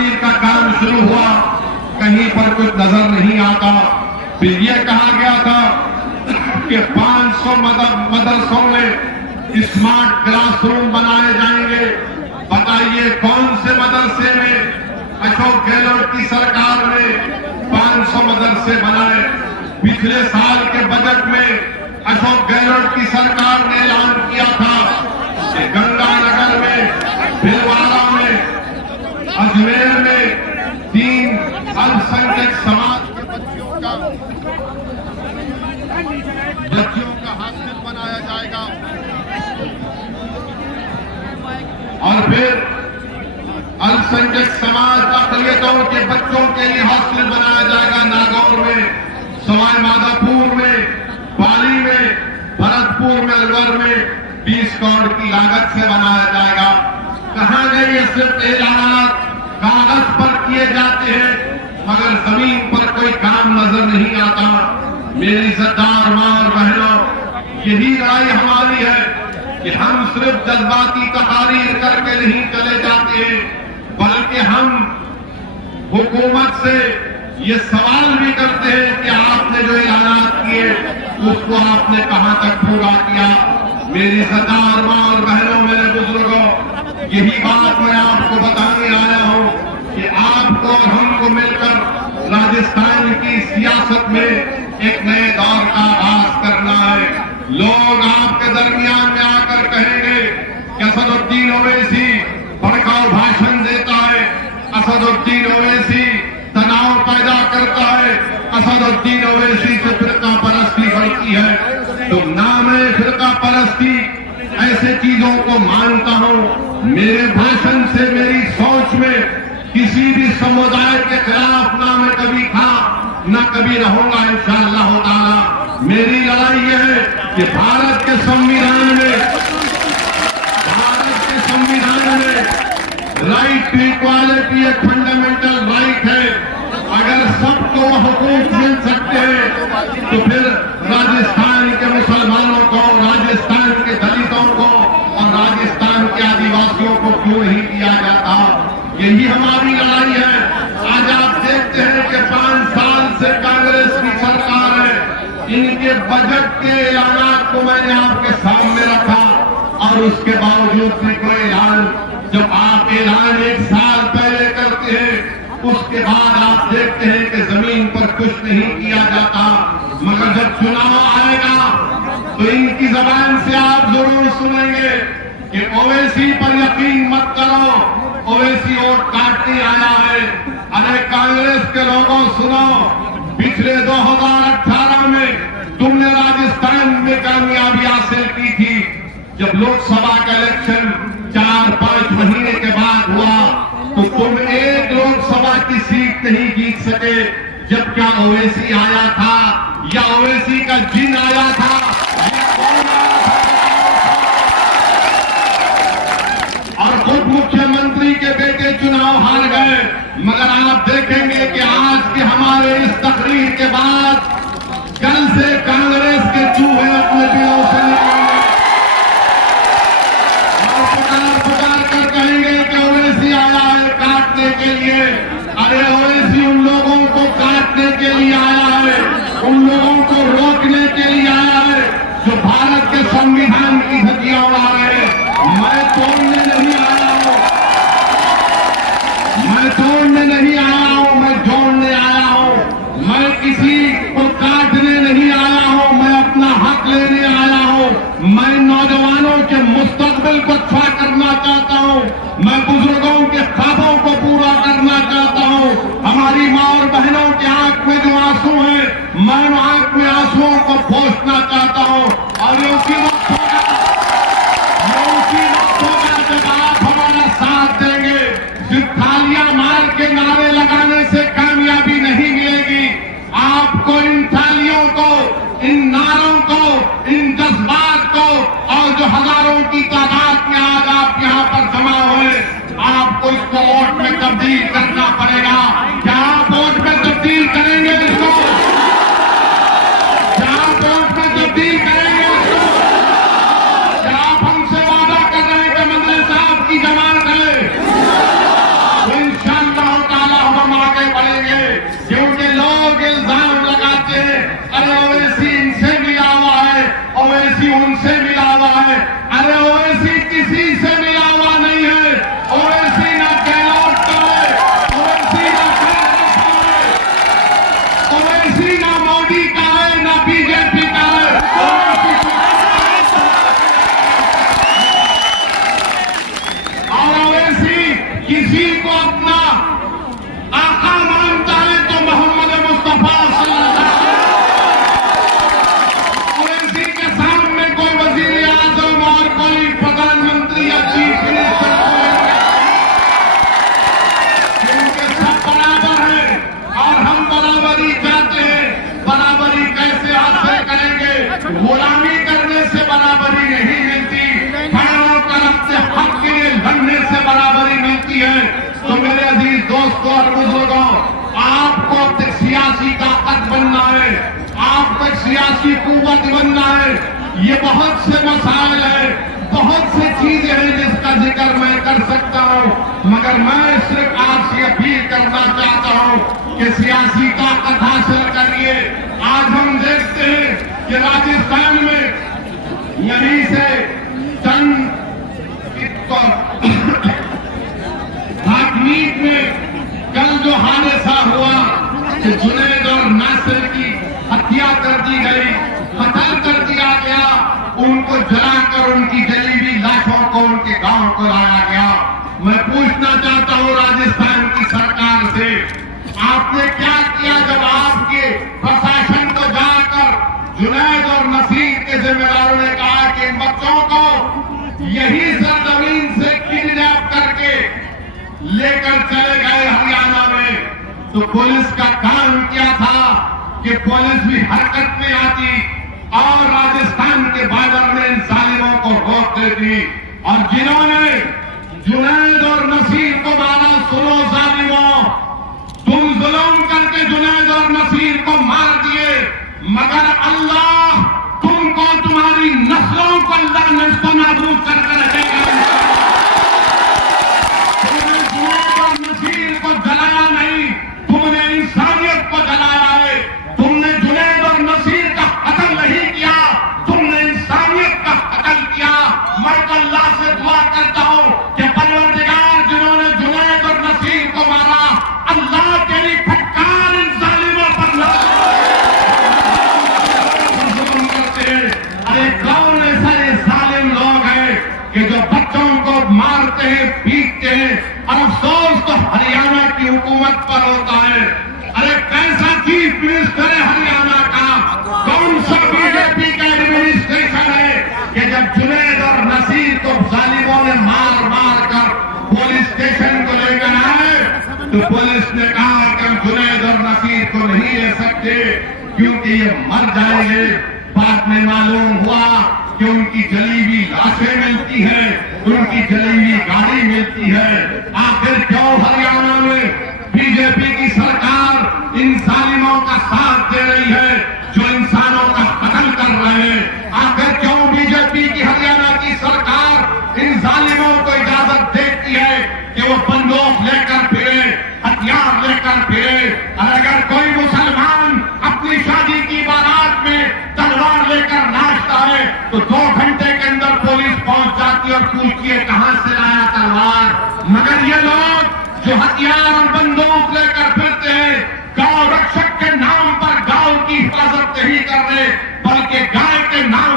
तामीर का काम शुरू हुआ, कहीं पर कुछ नजर नहीं आता। फिर यह कहा गया था कि 500 मदरसों में स्मार्ट क्लासरूम बनाए जाएंगे। बताइए कौन से मदरसे में अशोक गहलोत की सरकार ने 500 मदरसे बनाए? पिछले साल के बजट में अशोक गहलोत की सरकार ने ऐलान किया था कि गंगानगर में, भीलवाड़ा में, अजमेर में 3 अल्पसंख्यक समाज के बच्चियों का हॉस्टल बनाया जाएगा। और फिर अल्पसंख्यक समाज अक़लियतों के बच्चों के लिए हॉस्टल बनाया जाएगा। नागौर में, सवाई माधोपुर में, पाली में, भरतपुर में, अलवर में 20 करोड़ की लागत से बनाया जाएगा। कहां गए? ये सिर्फ ऐलानात कागज पर किए जाते हैं, मगर जमीन पर कोई काम नजर नहीं आता। मेरी सरदार मां और बहनों, यही लड़ाई हमारी है कि हम सिर्फ जज्बाती तकारीर करके नहीं चले जाते हैं, बल्कि हम हुकूमत से ये सवाल भी करते हैं कि आपने जो ऐलानात किए उसको आपने कहां तक पूरा किया। मेरी सरदार मां और बहनों, मेरे बुजुर्गों, यही बात मैं आपको बताने आया हूं कि आपको और हमको मिलकर राजस्थान की सियासत में एक नए दौर का आगाज करना है। लोग आपके दरमियान में आकर कहेंगे कि असदुद्दीन ओवैसी भड़काऊ भाषण देता है, असदुद्दीन ओवैसी तनाव पैदा करता है, असदुद्दीन ओवैसी से फिरका परस्ती बढ़ती है। तो नाम है फिरका परस्ती, ऐसे चीजों को मानता हूं। मेरे भाषण से, मेरी सोच में किसी भी समुदाय के खिलाफ ना मैं कभी था, ना कभी रहूंगा इंशाअल्लाह ताला। मेरी लड़ाई यह है कि भारत के संविधान में राइट टू इक्वालिटी एक फंडामेंटल राइट है। अगर सबको हुकूक मिल सकते हैं तो फिर राजस्थान के मुसलमानों को, राजस्थान के दलितों को और राजस्थान के आदिवासियों को क्यों नहीं दिया जाता? यही हमारी लड़ाई है। आज आप देखते हैं कि 5 साल से कांग्रेस की सरकार है, इनके बजट के ऐलानात को मैंने आपके सामने रखा और उसके बावजूद भी कोई ऐलान, जब आप ऐलान 1 साल पहले करते हैं उसके बाद आप देखते हैं कि जमीन पर कुछ नहीं किया जाता। मगर जब चुनाव आएगा तो इनकी जबान से आप जरूर सुनेंगे कि ओवैसी पर यकीन मत करो, ओवैसी वोट काटने आया है। अरे कांग्रेस के लोगों सुनो, पिछले 2018 में तुमने राजस्थान में कामयाबी हासिल की थी। जब लोकसभा का इलेक्शन 4-5 महीने के बाद हुआ तो तुम एक लोकसभा की सीट नहीं जीत सके। जब क्या ओवैसी आया था या ओवैसी का जिन आया था? और खुद मुख्यमंत्री के बेटे चुनाव हार गए। मगर आप देखेंगे कि आज के हमारे इस तकरीर के बाद कल से कांग्रेस के चूहे अपने दिलों से निकलेंगे और पुकार कर कहेंगे कि ओवैसी आया है काटने के लिए। अरे ओवैसी उन लोगों को काटने के लिए आया है, उन लोगों को रोकने के लिए आया है जो भारत के संविधान की धज्जियां उड़ा रहे हैं। मैं तोड़ने नहीं आया हूं, मैं तोड़ने नहीं आया हूं, मैं जोड़ने आया हूं। मैं किसी को काटने नहीं आया हूं, मैं अपना हक लेने आया हूं। मैं नौजवानों के मुस्तकबिल को अच्छा करना चाहता हूं, मैं बुजुर्गों के ख्वाबों को पूरा करना चाहता हूं। हमारी मां और बहनों के आंख में जो आंसू हैं, मैं उन आंख में आंसुओं को पोंछना चाहता हूं। और ये उसी वक्त होगा जब आप हमारा साथ देंगे। सिर्फ थालियां मार के नारे लगाने से कामयाबी नहीं मिलेगी। आपको इन थालियों को, इन नारों को, इन जज्बात को और जो हजारों की तादाद में आज आप यहाँ पर जमा हुए, आपको इसको वोट में तब्दील करना पड़ेगा। क्या आप वोट में तब्दील करेंगे इसको? क्या आप वोट में तब्दील करेंगे इसको? क्या आप हमसे वादा कर रहे हैं कि मंत्री साहब की जमानत है? तो इंशाअल्लाह अपना आका मानता है तो मोहम्मद मुस्तफा सल्लल्लाहु और इसी के सामने कोई वजीर आजम और कोई प्रधानमंत्री या चीफ मिनिस्टर उनके सब बराबर है और हम बराबरी चाहते हैं। बराबरी कैसे हासिल करेंगे? गुलामी करने से बराबरी नहीं मिलती, खड़े तरफ से हक के लिए लड़ने से बराबरी मिलती है। तो मेरे अजीज दोस्तों और बुजुर्गों, आपको अब सियासी ताकत बनना है, आपको एक सियासी कुव्वत बनना है। ये बहुत से मसाइल है, बहुत से चीजें हैं जिसका जिक्र मैं कर सकता हूं, मगर मैं सिर्फ आपसे अपील करना चाहता हूं कि सियासी ताकत हासिल करिए। आज हम देखते हैं कि राजस्थान में यहीं से चंद भागमीत में कल जो हादसा हुआ कि जुनैद और नासिर की हत्या कर दी गई, कत्ल कर दिया गया, उनको जलाकर उनकी जली हुई लाशों को उनके गांव को लाया गया। मैं पूछना चाहता हूं राजस्थान की सरकार से, आपने क्या किया जब आपके प्रशासन को जाकर जुनैद और नसीर के जिम्मेदारों ने कहा कि इन बच्चों को यही सरजमीन से किडनैप करके लेकर चले गए हरियाणा में, तो पुलिस का काम क्या था कि पुलिस भी हरकत में आती और राजस्थान के बॉर्डर में इन जालिमों को रोक देती। और जिन्होंने जुनैद और नसीर को मारा, सुनो जालिमों, तुम जुल्म करके जुनैद और नसीर को मार दिए, मगर अल्लाह तुमको, तुम्हारी नस्लों को अल्लाह ने इसको नाबूद करके रखेगा। तुमने जुनैद और नसीर को जलाया नहीं, तुमने इंसानियत को जलाया है। तुमने जुनैद और नसीर का कत्ल नहीं किया, तुमने इंसानियत का कत्ल किया। मैं तो अल्लाह से दुआ करता हूं कि परवरदिगार जिन्होंने जुनैद और नसीर को मारा, अल्लाह तेरी फटकार इन जालिमों पर करते हैं। अरे कौन ऐसा ये जालिम लोग हैं कि जो बच्चों को मारते हैं, पीटते हैं, और अफसोस तो हरियाणा की हुकूमत पर होता है। अरे कैसा चीफ मिनिस्टर है हरियाणा का, कौन सा बीजेपी का एडमिनिस्ट्रेशन है कि जब जुनैद और नसीर को जालिमों ने मार मार कर पुलिस स्टेशन को लेकर आए तो पुलिस ने कहा कि हम जुनैद और नसीर को नहीं ले सकते क्योंकि ये मर जाएंगे। बाद में मालूम हुआ कि उनकी जली हुई लाशें मिलती है, उनकी जली हुई गाड़ी मिलती है। आखिर क्यों हरियाणा में बीजेपी की सरकार इन जालिमों का साथ दे रही है जो इंसानों का कत्ल कर रहे हैं? आखिर क्यों बीजेपी की हरियाणा की सरकार इन जालिमों को इजाजत देती है कि वो बंदूक लेकर फिरे, हथियार लेकर फिरे? अगर कोई मुसलमान अपनी शादी की बारात में तलवार लेकर नाचता है तो 2 घंटे के अंदर पुलिस पहुंच जाती और पूछती है कहां से लाया तलवार। मगर ये लोग जो हथियार और बंदूक लेकर फिरते हैं, गांव रक्षक के नाम पर गांव की हिफाजत नहीं कर रहे, बल्कि गाय के नाम